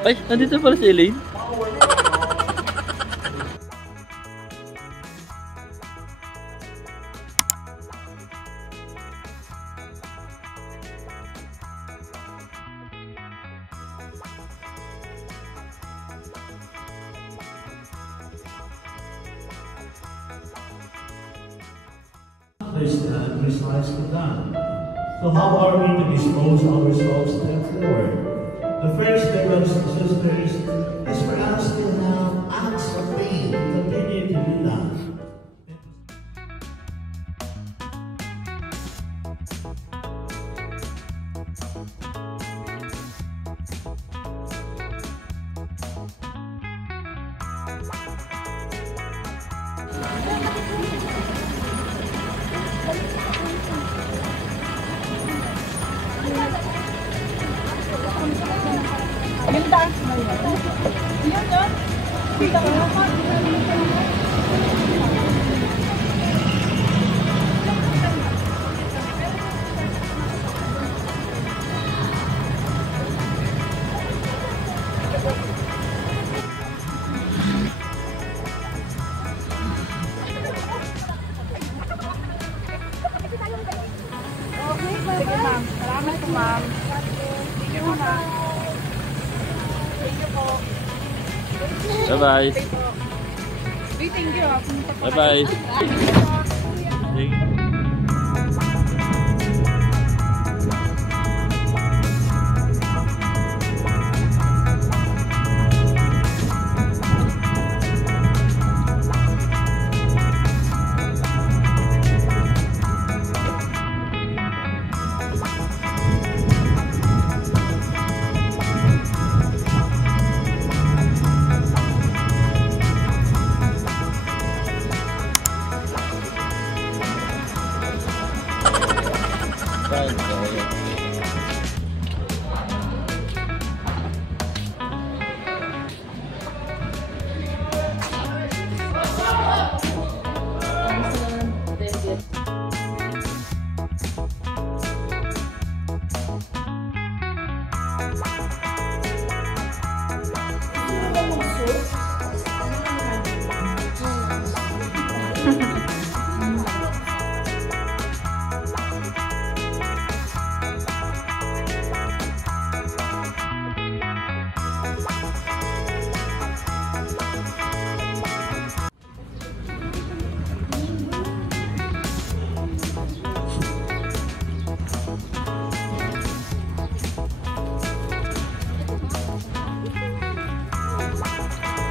Ay, nandito pala si Elaine. Precise to done. So how are we to dispose ourselves therefore? The first step, brothers and sisters, is for us to have acts of faith. Continue to do that. Sige ma'am. Salamat po ma'am. Thank you ma'am. Thank you po. Bye-bye. Thank you. Bye-bye.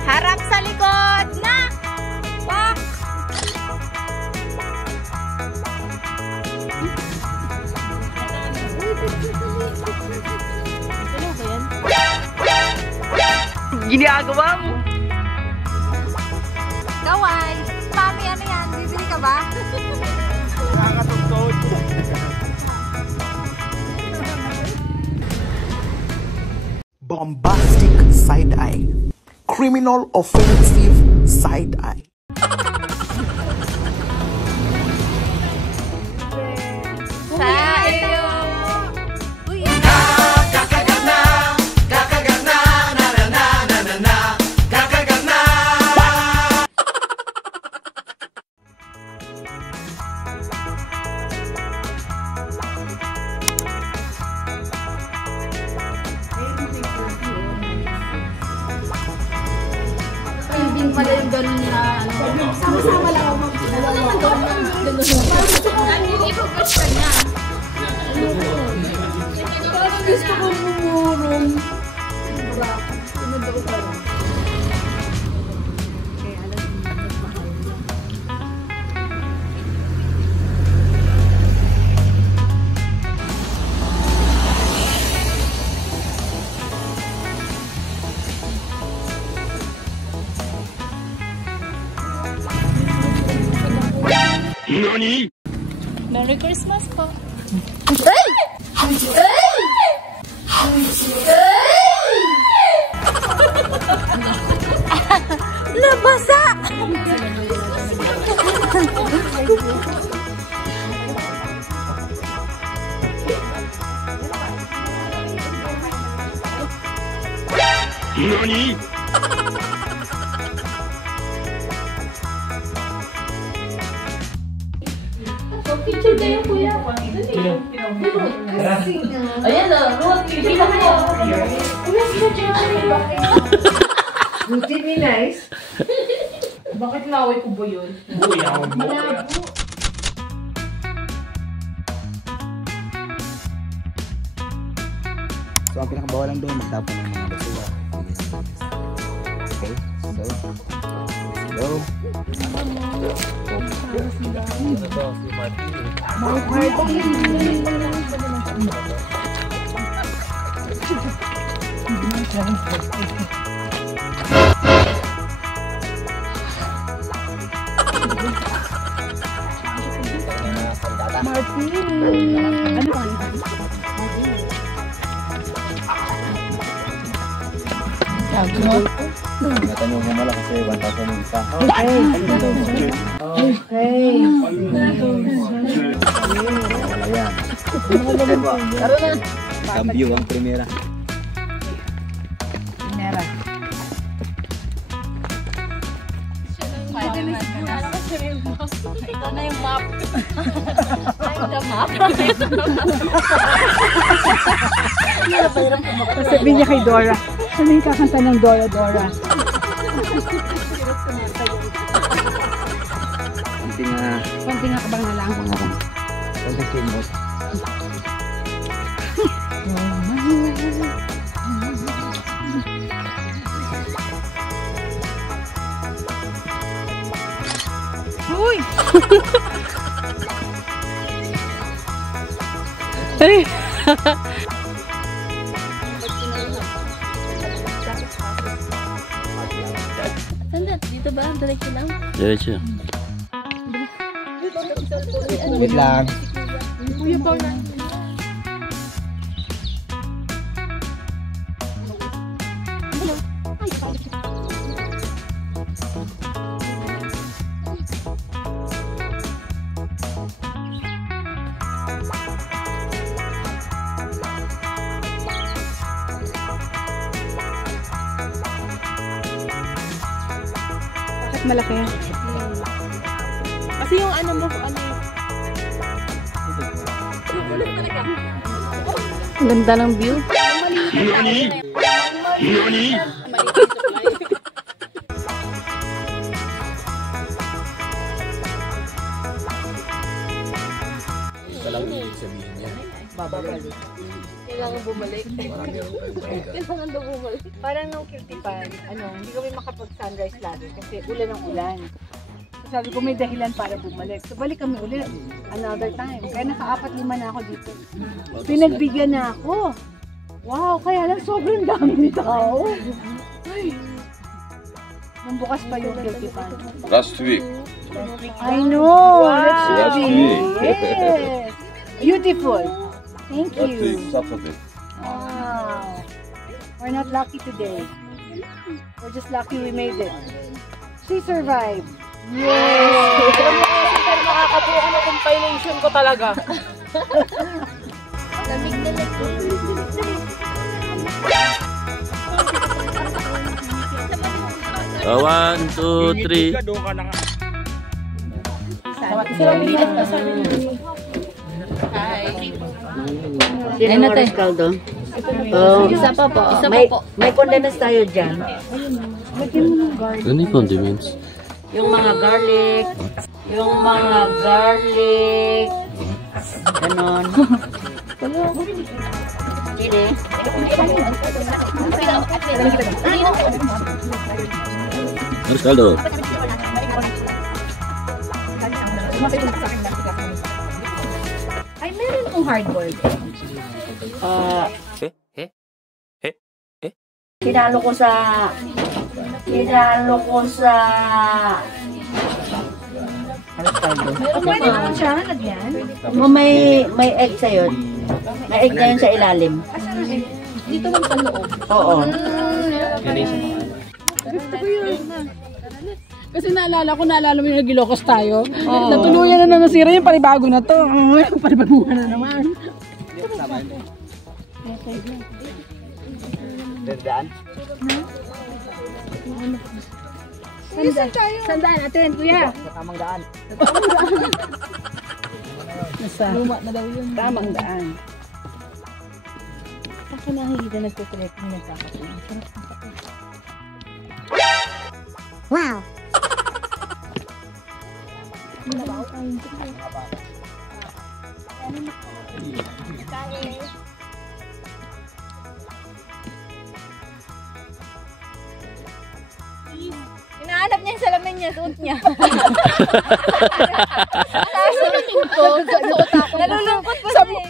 Harap sa likod na! Pak! Ano ba yan? Ginagawa mo! Kaway! Mami, ano yan? Bibili ka ba? Nakakatugtog. Bombastic side-eye. Criminal offensive side-eye. Sa iyo! Yung pala yung ganun na ano. Sama-sama lang ako mag-dalawa. Ano yung ipag-brush ka niya? Parang gusto ko bumurong. Ano daw ka lang? Kaya alam mo, nagmahal. Nani? Merry Christmas po. Nabasa! NANI?! Picture kayo, kuya. Ayan na, Ruth, picture ka mo. Buti ni nice. Bakit laway ko ba yun? Malabo. So, ang pinakabawal lang doon, magtapon ng mga basura. Okay, so, go. Ingatan nyo humala kasi 1,000 yung isa. Okay. Wala yan. Cambio ang primera. Ito na yung map. The map. Sabihin niya kay Dora. Ano yung kakanta ng Dora Dora? Konting akabang na lang. Konting kimot. Uy! Ay! Sanda, dito ba? Diretso lang? Diretso. Wait lang. Kuya Paula. Bakit malaki? Kasi yung ano mo, ang ganda ng view. NANI?! NANI?! Ito lang yung ibig sabihin niya. Babalik. Kailangan bumalik. Kailangan daw bumalik. Parang nung Kirtipan, hindi kami makapag-sunrise lagi kasi ulan ng ulan. So sabi ko may dahilan para bumalik. So balik kami ulit. Another time. Kaya naka-4-5 na ako dito. Pinagbigyan na ako. Wow, kaya lang sobrang daming tao. Ay. Nung bukas pa yung Kirtipan. Last week. I know. Last week. Yes. Beautiful. Thank Last week, you. Saturday. Wow. We're not lucky today. We're just lucky we made it. She survived. Yes! Pero makakabuo ko na compilation ko talaga. Lamig na lang. 1, 2, 3. Sino mo rin kaldo? Isa pa po. May condiments tayo dyan. Ano yung condiments? Yung mga garlic. Ganon. Chili. Harus kaldo. Ay, meron kong hardboiled. Sinalo ko sa Pwede naman siya, lagyan. may egg sa yun. May egg na yun sa ilalim. Dito lang sa loob. Oo. Gusto ko yun. Kasi naalala mo yung nag-Ilocos tayo. Natuluyan na nasira yung panibago na to. Panibaguhan na naman. Dandaan? Sandaan natin, kuya. Sa tamang daan. Nasa luma na daw yun. Tamang daan. Saan ka nakikita nagtitreking nagkakatuloy? Sarap ng kape. Wow! Hinahanap niya yung salamin niya, suot niya. Nalulungkot pa siya eh.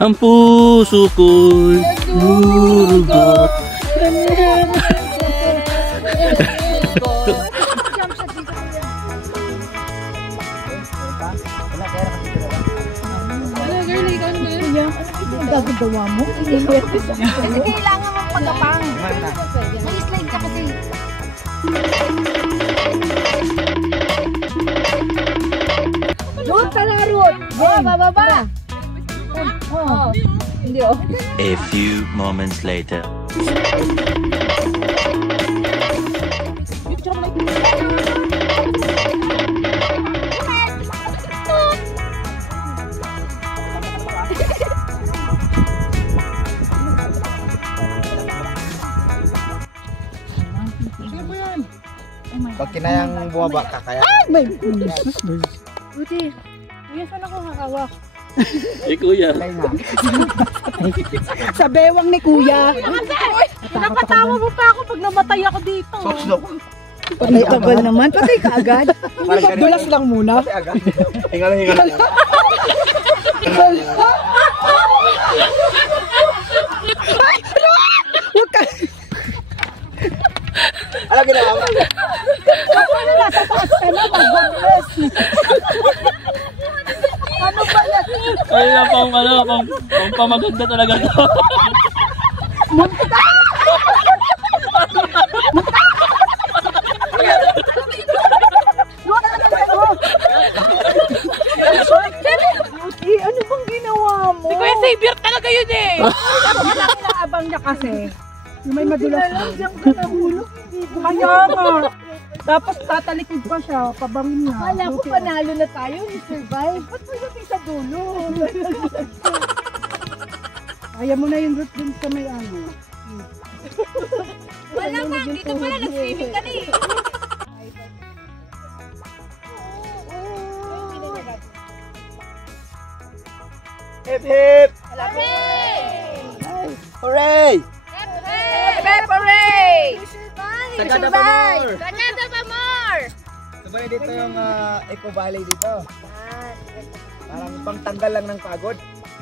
Ang puso ko'y lurugot. Gagawa mo? Kasi kailangan mong pagkapang. May slide ka kasi. Ruth, tala, Ruth! Bababa! Oh. Hindi oh. A few moments later. Pag kinayang bumaba ka, kaya... May Buti. Kuya, saan ako kakawak? Eh kuya. Sa bewang ni kuya. Napatawa mo pa ako pag namatay ako dito. Patay tagal naman. Patay ka agad. Dulas lang muna. Patay agad. Hingal. Huwag ka. Alam ginawa mo? Ako na nasa taas ka na. Mag-goodness. Ano ba yan? Ay na pang pamaganda talaga to. Ano bang ginawa mo? Si Kuya Xavier talaga yun eh. Inaabang niya kasi. Yung may madulas doon. Kaya nga. Tapos tatalikod pa siya, pabangin niya. Kala ko panalo na tayo, ni-survive. Ba't mo natin sa dulo? Kaya mo na yung route dun sa may ano. Wala ka, dito pala nag-swimming ka na eh. Hip hip! Hooray! Hooray! Hooray! Sagada pa more! Sagada pa more! Sabay dito yung Eco Valley dito. Parang pangtanggal lang ng pagod.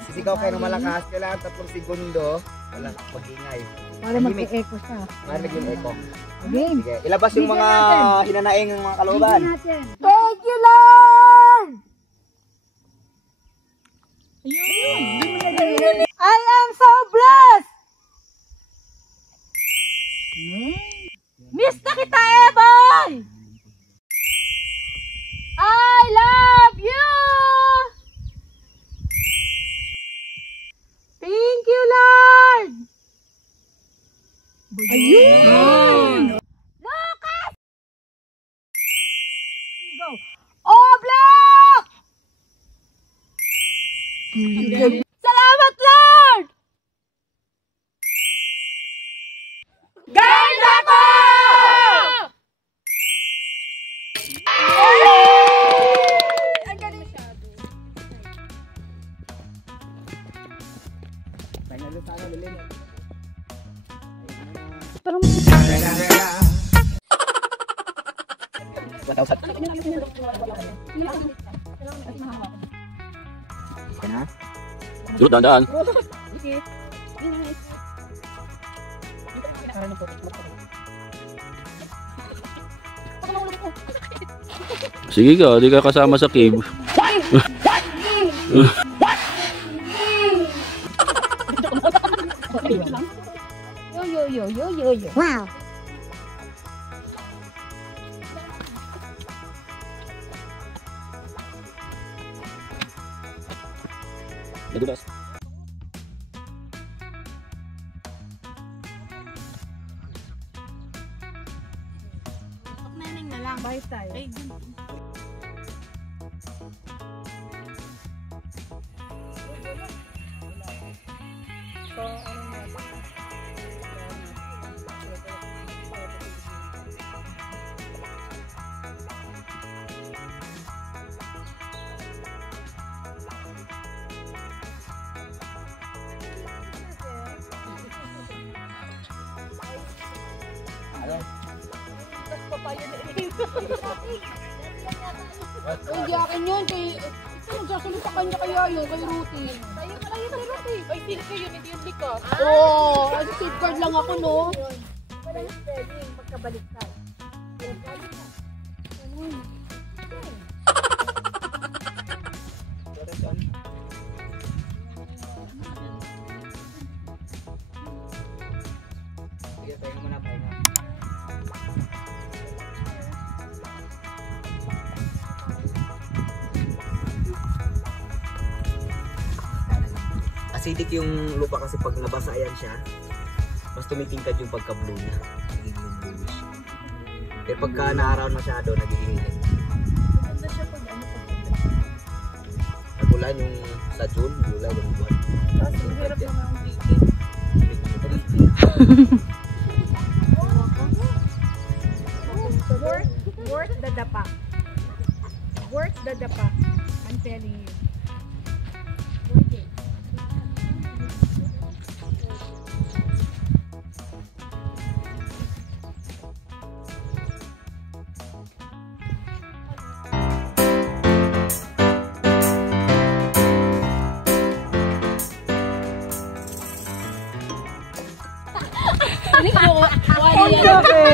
Sisigaw kayo ng malakas, kailangan 3 segundo. Walang pag-ingay. Para mag-echo siya. Marinig yung echo. Game. Sige, ilabas yung mga hinanaing ng mga kalooban. Thank you, Lord! I am so blessed! Miss na kita, Eboy! I love you! Thank you, Lord! Ayun! Lucas! Go! Oblak! Salamat, Lord! Guard ako! Ang galing masyado. Panalo sana lilim. Parang na? Durut dahan-dahan. Ano Sige ka, di ka kasama sa cave. Sige, Yo. Wow. Nadulas. Neneng na lang. Bye tayo. Ay, So, ano na? hindi akin yun. Ito, magsasalit sa kanya kaya yun. Kay Ruti. Tayo pala yun kay Ruti. Ay, sino kayo? Hindi yung likas. Oo. As safeguard lang ako, no? Wala yung spelling. Pagkabaliktad. Sige, pahinga muna, pahinga. Acidic yung lupa kasi pag nabasa yan siya, mas tumitingkad yung pagka-blue niya. Nagiging bluish. Pero pagka naaraw masyado, nagiging red. Maganda siya pag ano pag Nagulan yung sa June, July, yung buwan. Tapos, ang hirap naman ang baking. Worth the dapa. Worth the dapa. I'm telling you. Worth it.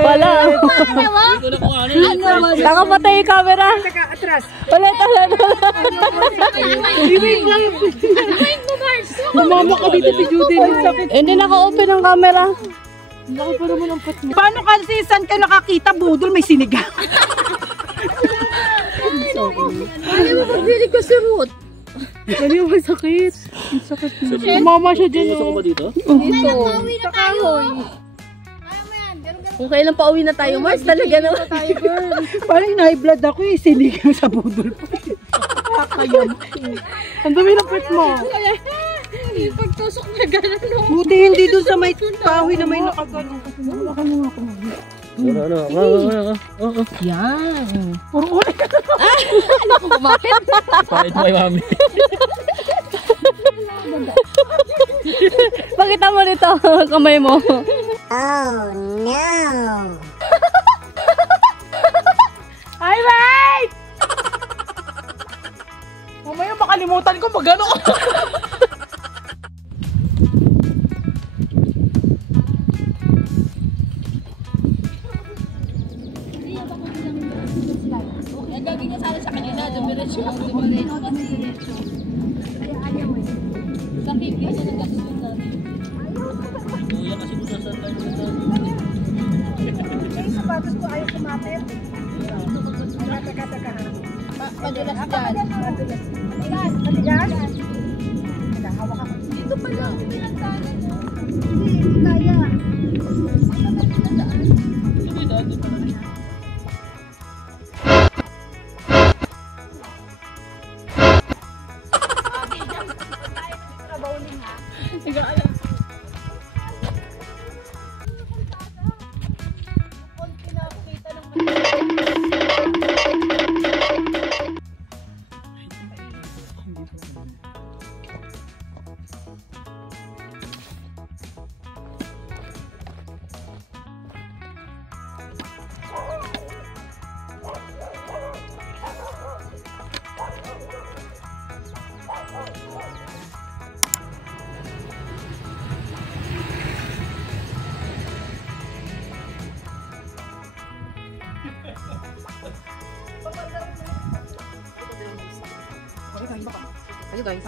Wala. Dito na kung ano. Nakapatay yung camera. Teka, atras. Ulit. Lumama ka dito si Judy. Hindi naka-open ang camera. Laki pa naman ang pat mo. Paano kasi saan ka nakakita? Budol, may sinigang. Ano mo pagbilig ko si Ruth? Ano yung masakit? Ang sakit niya. Mama siya dyan. Gusto ko ba dito? Dito. Sa kahoy. Kung kailan pa uwi na tayo, Mars, talaga naman. Parang high blood ako eh. Sinigang sa budol pa. Kakayam. Ang dami ng pet mo. Pagtusok na gano'n, no? Buti hindi doon sa may kahoy na may nakagano. Ano? Yan. Puro ulit. Ano ko kumapit? Pakit mo kay mami. Pakita mo nito, kamay mo. Oh, no! Ay, wait! Mamaya makalimutan ko pag gano'n. Gagawin niya sana sa kanila, dumiretso. Sakit kasi nagkasusun natin. Kuya kasi kung saan tayo na. Yung sapatos ko ayaw kumapit. Teka. Madulas dyan. Matigas? Hawak ako. Dito pala, pinagdaanan mo. Hindi kaya. Ito ba yung daan? Dito pala. Kayo guys.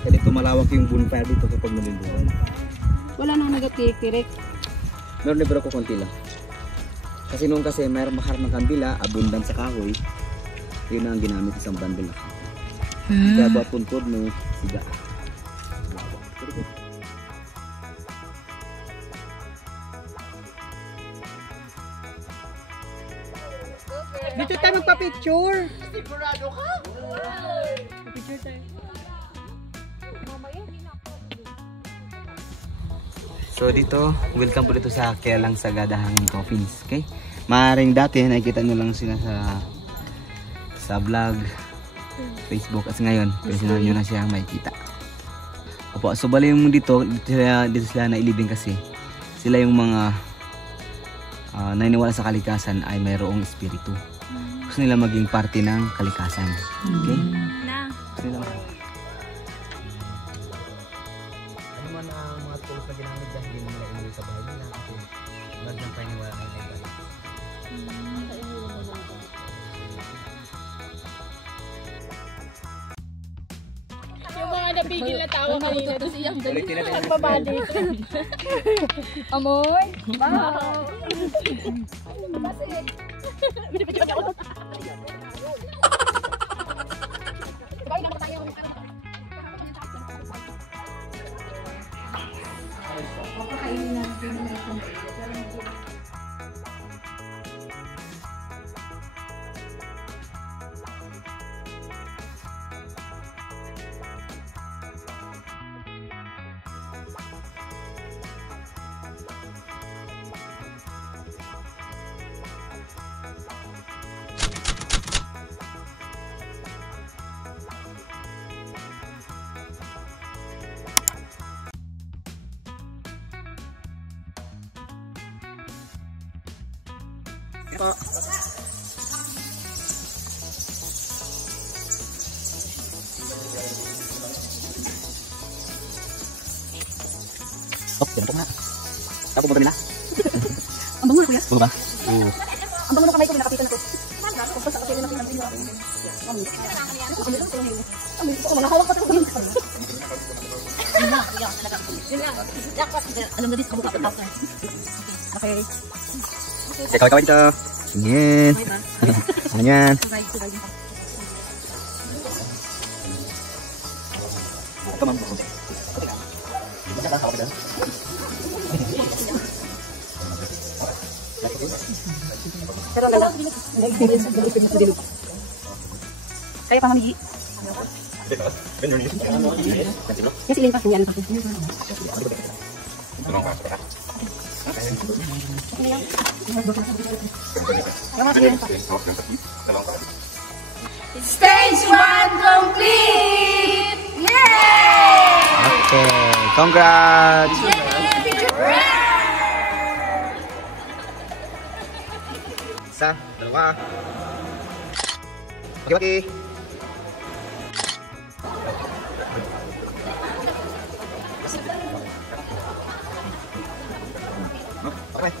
Kaya dito malawak yung bonfire dito kapag malindungan. Wala nang nagatikirik. Meron na pero ko konti lang. Kasi noon kasi mayroon makaharap ng kandila, abundant sa kahoy. Yun ang ginamit isang bundle na kahoy. Kaya buat puntod no, siga. Dito tayo magpa-picture. Sigurado ka? Picture tayo. So dito, welcome po dito sa Kilalang Sagada Hangin Coffins. Okay? Maaaring dati nakikita nyo lang sila sa vlog, Facebook, at ngayon personal nyo na siya makikita. Opo, so bali yung dito sila nailibing kasi sila yung mga naniniwala sa kalikasan ay mayroong espiritu. Gusto nila maging parte ng kalikasan. Okay? Gusto nila ano man ang mga tools na ginamit dahil hindi nila inuwi sa bahay nila kasi wag lang paniniwala na iba. Yung mga napigil na tawa kanina. Nagbabali. Amoy. Bahaw. Basit. Binibidyo niya ako. Sabay na tayo. Papakainin natin na ito. Po. Oh, ganito nga. Tapos mo nila? Ang bango na kuya? Bango ba? Oo. Ang bango na kamay ko, nakapita na to. Kung pa sa kasi na pinag-pinag. Mga hawak pa ito. Alam na dito, kabuka pa. Okay. Kaway-kaway dito. Yan. Ano yan? Ito ma'am. Kaya pamamigi. Kasi ilin pa yan. Stage 1 complete! Yay! Okay, congrats! Isa, dalawa. Baki-baki. Okay.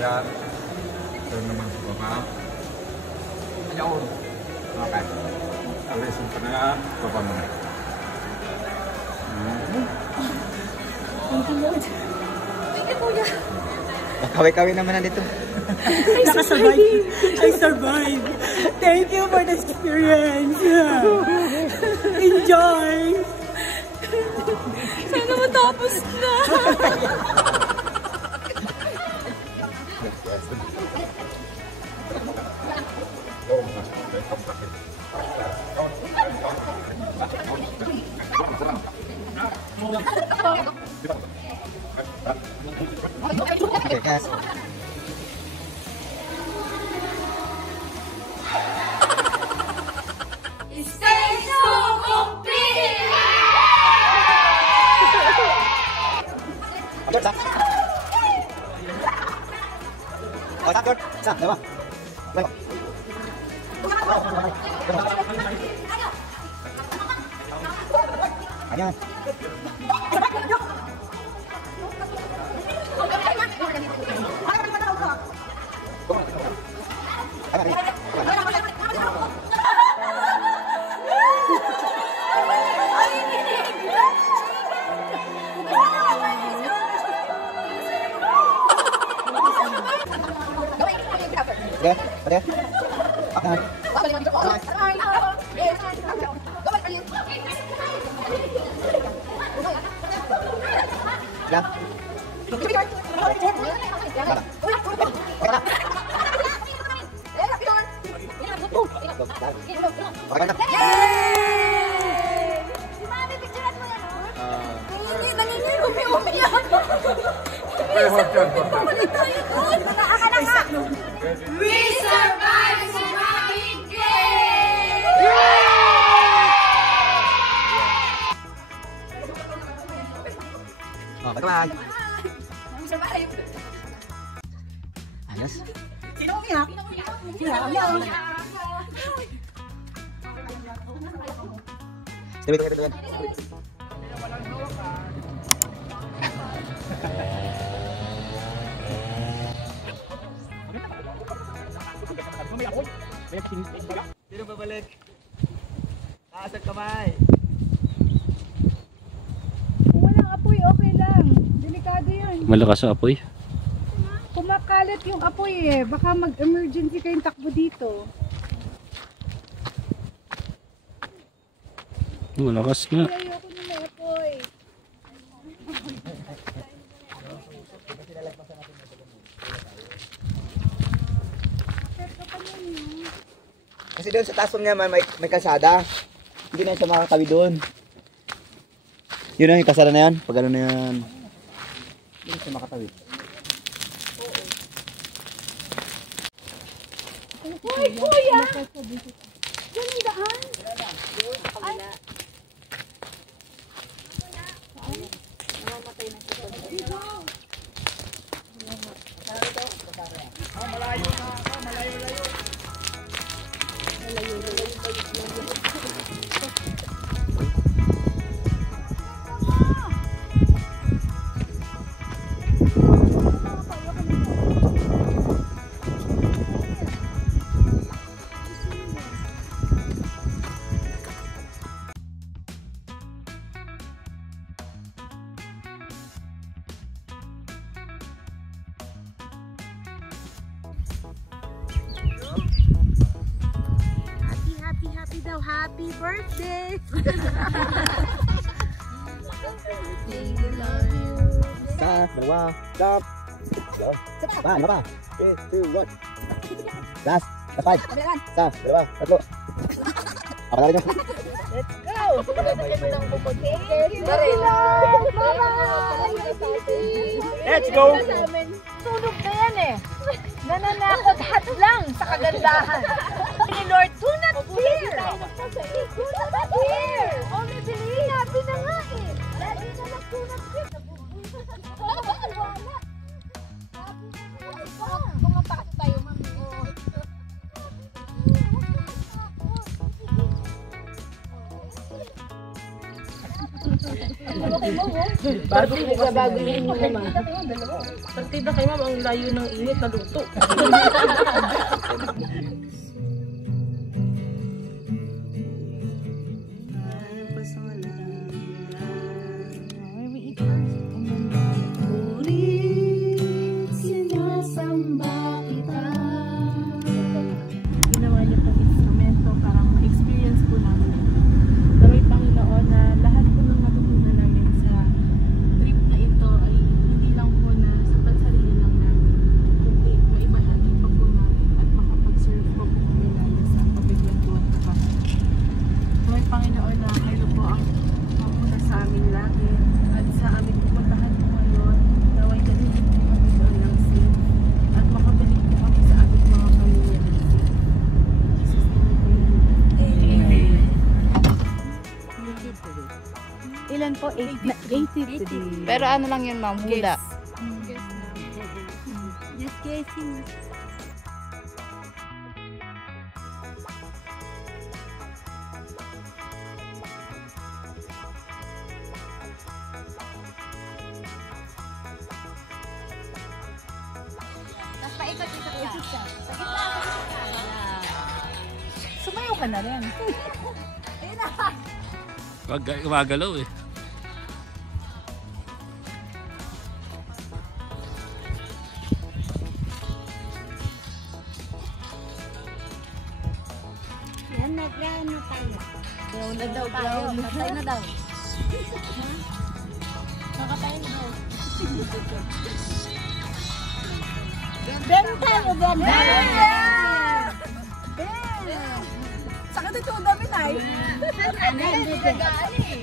Yan. Ito naman sa baba. Ayun. Okay. Alisin ka na. Baba mo na. Thank you, Lord. Thank you, Kuya. Kaway-kaway naman na dito. I survived. Thank you for the experience. Enjoy. Sana matapos na. Okay, guys. Oh, tak, George. Saan? Diba? Diba? Ayan. Oke, oke. Ya. We survived Tsunami Game! Oh, bye-bye. We survived. Ayos. Sino umiyak? Stay with me. Sino babalik? Taas ang kamay. Kung walang apoy, okay lang. Delikado yan. Malakas ang apoy. Kumakalat yung apoy eh. Baka mag-emergency kayong takbo dito. Malakas nga. Ayoko na may apoy. Kasi doon sa taas niya may kalsada. Hindi na siya makakatawi doon. Yun na yung kalsada na yan. Pag ano na yan. Hindi na siya makatawi. Hoy, Kuya! Yan ang daan. Ay. Namamatay na siya. Malayo na ako. Malayo. Happy daw. Happy birthday! Stop, dalawa, stop. Pa, ano pa? 3, 2, 1. Last, kapag. Isa, dalawa, tatlo. Apa na rin yun? Let's go! Bye-bye! Let's go! Sunog na yan eh. Nananakot hat lang sa kagandahan. Ni Lord, do not fear! Do not fear! Only believe. Sinabi na nga eh. Lagi na lang do not fear. Nabubuhay na sa wala. Sabi na nga. Pumapak Bago rin mo mama. Partida kay ma'am, ang layo ng init na luto. Ginawa niya pong instrumento para ma-experience po namin. Naway Panginoon na lahat po ng natutunan namin sa trip na ito ay hindi lang po na sa pansarili lang namin, kundi maibahagi pa po namin at makapag-serve po po kami lalo sa pabigyantuan at kapatid. Naway Panginoon na kayo po ang mapuna sa amin lagi at sa aming pupuntahan po ngayon, naway ganito po kami doon ng safe at makabalik po kami sa ating mga pamilya ng safe. Jesus name po yun. Ilan po? 83. Pero ano lang yun, ma'am? Hula. Just guessing. Tapos paikot-ikot ka. Sumayaw ka na rin. Gumagalaw eh. Yan, nag-ground na tayo. Ground na daw, ground. Natay na daw. Nakatay na daw. Ben tayo, Ben! Sakit ito ang dami na eh. Hindi gagaan eh.